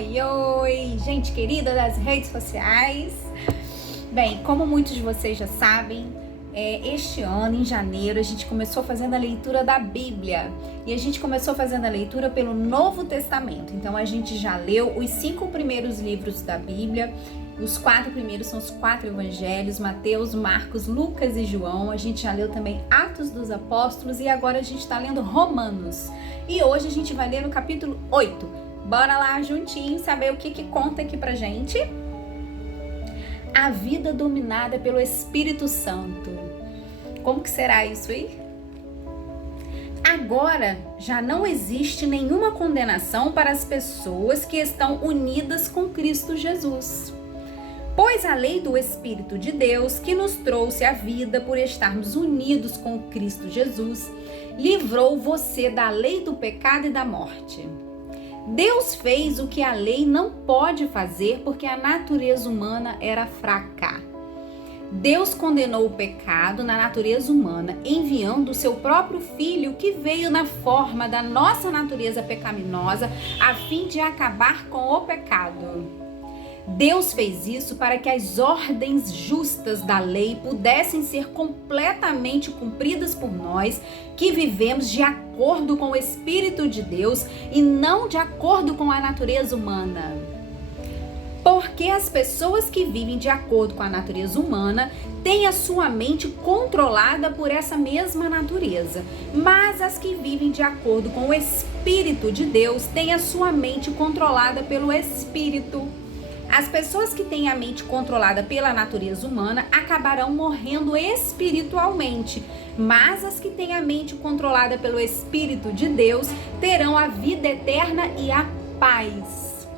Oi, gente querida das redes sociais. Bem, como muitos de vocês já sabem, este ano, em janeiro, a gente começou fazendo a leitura da Bíblia. E a gente começou fazendo a leitura pelo Novo Testamento. Então, a gente já leu os 5 primeiros livros da Bíblia. Os 4 primeiros são os 4 evangelhos, Mateus, Marcos, Lucas e João. A gente já leu também Atos dos Apóstolos e agora a gente está lendo Romanos. E hoje a gente vai ler o capítulo 8. Bora lá juntinho saber o que conta aqui pra gente? A vida dominada pelo Espírito Santo. Como que será isso aí? Agora já não existe nenhuma condenação para as pessoas que estão unidas com Cristo Jesus. Pois a lei do Espírito de Deus, que nos trouxe a vida por estarmos unidos com Cristo Jesus, livrou você da lei do pecado e da morte. Deus fez o que a lei não pode fazer porque a natureza humana era fraca. Deus condenou o pecado na natureza humana, enviando o seu próprio Filho que veio na forma da nossa natureza pecaminosa a fim de acabar com o pecado. Deus fez isso para que as ordens justas da lei pudessem ser completamente cumpridas por nós, que vivemos de acordo com o Espírito de Deus e não de acordo com a natureza humana. Porque as pessoas que vivem de acordo com a natureza humana têm a sua mente controlada por essa mesma natureza, mas as que vivem de acordo com o Espírito de Deus têm a sua mente controlada pelo Espírito. As pessoas que têm a mente controlada pela natureza humana acabarão morrendo espiritualmente, mas as que têm a mente controlada pelo Espírito de Deus terão a vida eterna e a paz.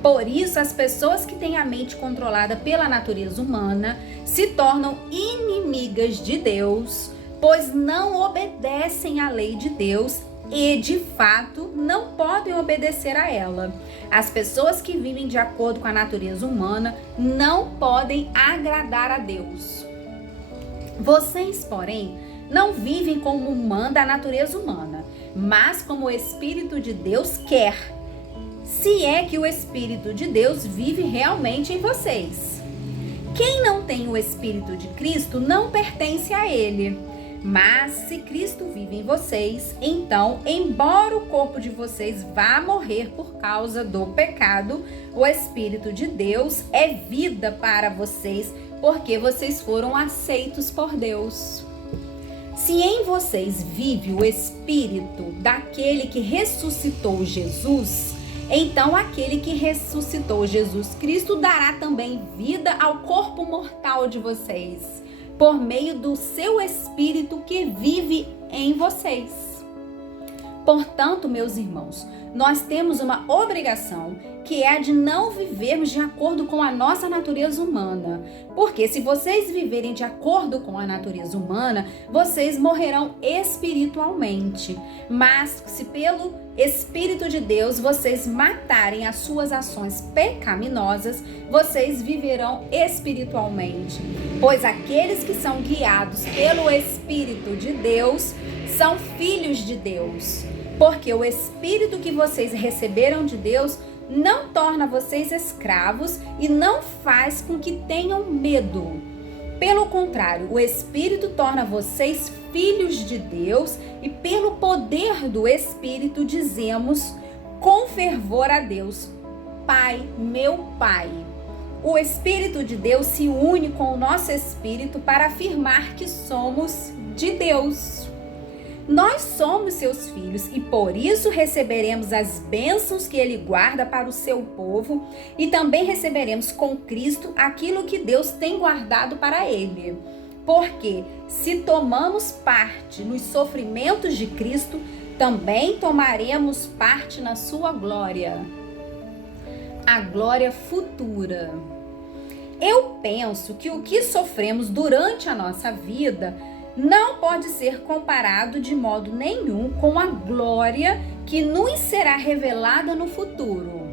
Por isso, as pessoas que têm a mente controlada pela natureza humana se tornam inimigas de Deus, pois não obedecem à lei de Deus e, de fato, não podem obedecer a ela. As pessoas que vivem de acordo com a natureza humana não podem agradar a Deus. Vocês, porém, não vivem como manda a natureza humana, mas como o Espírito de Deus quer, se é que o Espírito de Deus vive realmente em vocês. Quem não tem o Espírito de Cristo não pertence a Ele. Mas se Cristo vive em vocês, então, embora o corpo de vocês vá morrer por causa do pecado, o Espírito de Deus é vida para vocês, porque vocês foram aceitos por Deus. Se em vocês vive o Espírito daquele que ressuscitou Jesus, então aquele que ressuscitou Jesus Cristo dará também vida ao corpo mortal de vocês, por meio do seu Espírito que vive em vocês. Portanto, meus irmãos, nós temos uma obrigação, que é a de não vivermos de acordo com a nossa natureza humana. Porque se vocês viverem de acordo com a natureza humana, vocês morrerão espiritualmente. Mas se pelo Espírito de Deus vocês matarem as suas ações pecaminosas, vocês viverão espiritualmente. Pois aqueles que são guiados pelo Espírito de Deus são filhos de Deus. Porque o Espírito que vocês receberam de Deus não torna vocês escravos e não faz com que tenham medo. Pelo contrário, o Espírito torna vocês filhos de Deus e pelo poder do Espírito dizemos com fervor a Deus: Pai, meu Pai. O Espírito de Deus se une com o nosso espírito para afirmar que somos de Deus. Nós somos seus filhos e por isso receberemos as bênçãos que Ele guarda para o seu povo e também receberemos com Cristo aquilo que Deus tem guardado para Ele. Porque se tomamos parte nos sofrimentos de Cristo, também tomaremos parte na sua glória. A glória futura. Eu penso que o que sofremos durante a nossa vida não pode ser comparado de modo nenhum com a glória que nos será revelada no futuro.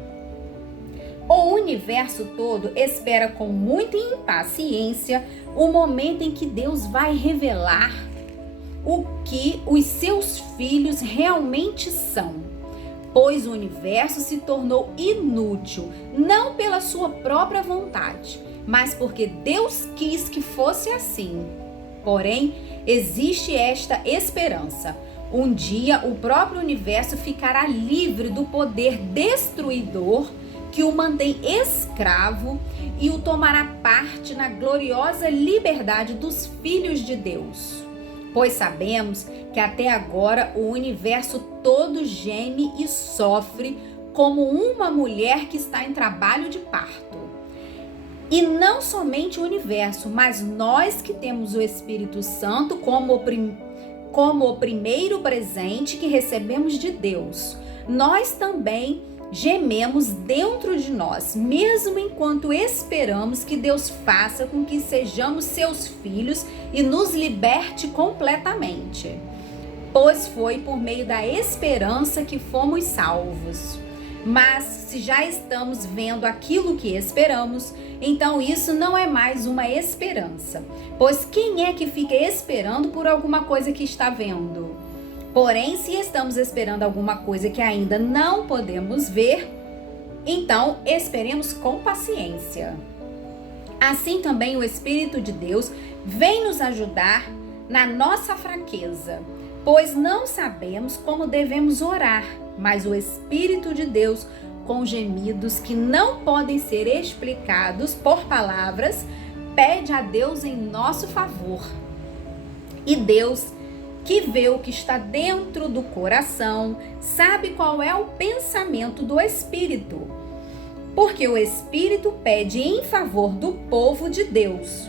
O universo todo espera com muita impaciência o momento em que Deus vai revelar o que os seus filhos realmente são. pois o universo se tornou inútil, não pela sua própria vontade, mas porque Deus quis que fosse assim. Porém, existe esta esperança. Um dia o próprio universo ficará livre do poder destruidor que o mantém escravo e o tomará parte na gloriosa liberdade dos filhos de Deus. Pois sabemos que até agora o universo todo geme e sofre como uma mulher que está em trabalho de parto. E não somente o universo, mas nós que temos o Espírito Santo como o primeiro presente que recebemos de Deus, nós também gememos dentro de nós, mesmo enquanto esperamos que Deus faça com que sejamos seus filhos e nos liberte completamente. Pois foi por meio da esperança que fomos salvos. Mas se já estamos vendo aquilo que esperamos, então isso não é mais uma esperança. Pois quem é que fica esperando por alguma coisa que está vendo? Porém, se estamos esperando alguma coisa que ainda não podemos ver, então esperemos com paciência. Assim também o Espírito de Deus vem nos ajudar na nossa fraqueza, pois não sabemos como devemos orar, mas o Espírito de Deus, com gemidos que não podem ser explicados por palavras, pede a Deus em nosso favor. E Deus, que vê o que está dentro do coração, sabe qual é o pensamento do Espírito, porque o Espírito pede em favor do povo de Deus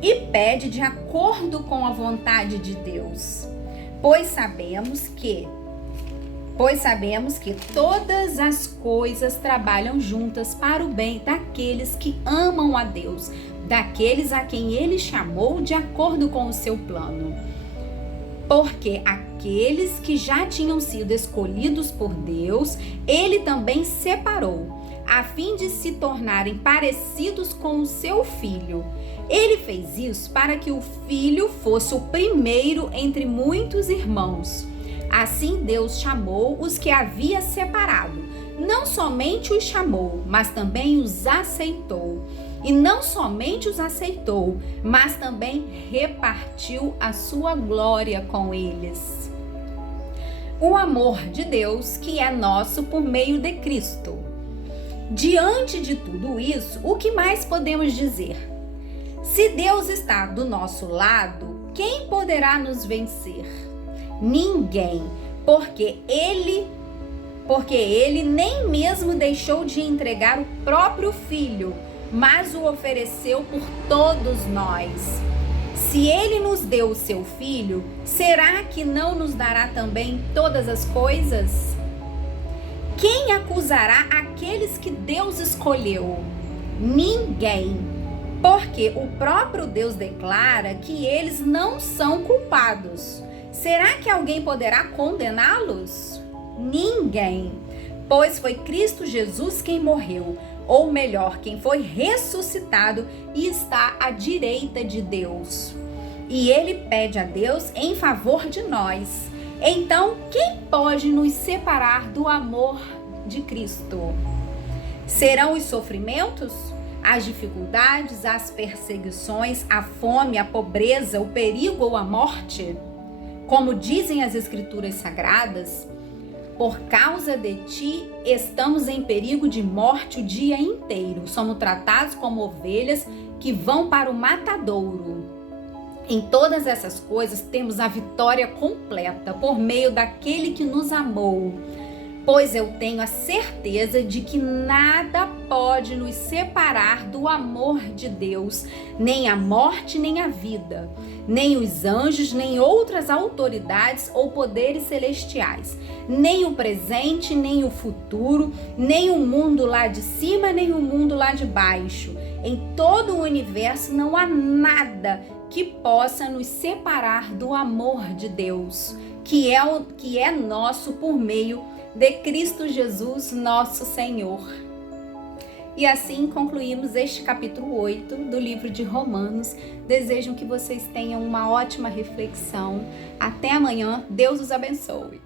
e pede de acordo com a vontade de Deus, pois sabemos que todas as coisas trabalham juntas para o bem daqueles que amam a Deus, daqueles a quem Ele chamou de acordo com o seu plano. Porque aqueles que já tinham sido escolhidos por Deus, Ele também separou, a fim de se tornarem parecidos com o seu Filho. Ele fez isso para que o Filho fosse o primeiro entre muitos irmãos. Assim Deus chamou os que havia separado. Não somente os chamou, mas também os aceitou. E não somente os aceitou, mas também repartiu a sua glória com eles. O amor de Deus, que é nosso por meio de Cristo. Diante de tudo isso, o que mais podemos dizer? Se Deus está do nosso lado, quem poderá nos vencer? Ninguém, porque ele nem mesmo deixou de entregar o próprio Filho, mas o ofereceu por todos nós. Se Ele nos deu o seu Filho, será que não nos dará também todas as coisas? Quem acusará aqueles que Deus escolheu? Ninguém, porque o próprio Deus declara que eles não são culpados. Será que alguém poderá condená-los? Ninguém, pois foi Cristo Jesus quem morreu, ou melhor, quem foi ressuscitado e está à direita de Deus. E Ele pede a Deus em favor de nós. Então, quem pode nos separar do amor de Cristo? Serão os sofrimentos, as dificuldades, as perseguições, a fome, a pobreza, o perigo ou a morte? Como dizem as Escrituras Sagradas, por causa de ti, estamos em perigo de morte o dia inteiro. Somos tratados como ovelhas que vão para o matadouro. Em todas essas coisas, temos a vitória completa por meio daquele que nos amou. Pois eu tenho a certeza de que nada pode nos separar do amor de Deus, nem a morte, nem a vida, nem os anjos, nem outras autoridades ou poderes celestiais, nem o presente, nem o futuro, nem o mundo lá de cima, nem o mundo lá de baixo. Em todo o universo não há nada que possa nos separar do amor de Deus, que é nosso por meio de Cristo Jesus, nosso Senhor. E assim concluímos este capítulo 8 do livro de Romanos. Desejo que vocês tenham uma ótima reflexão. Até amanhã. Deus os abençoe.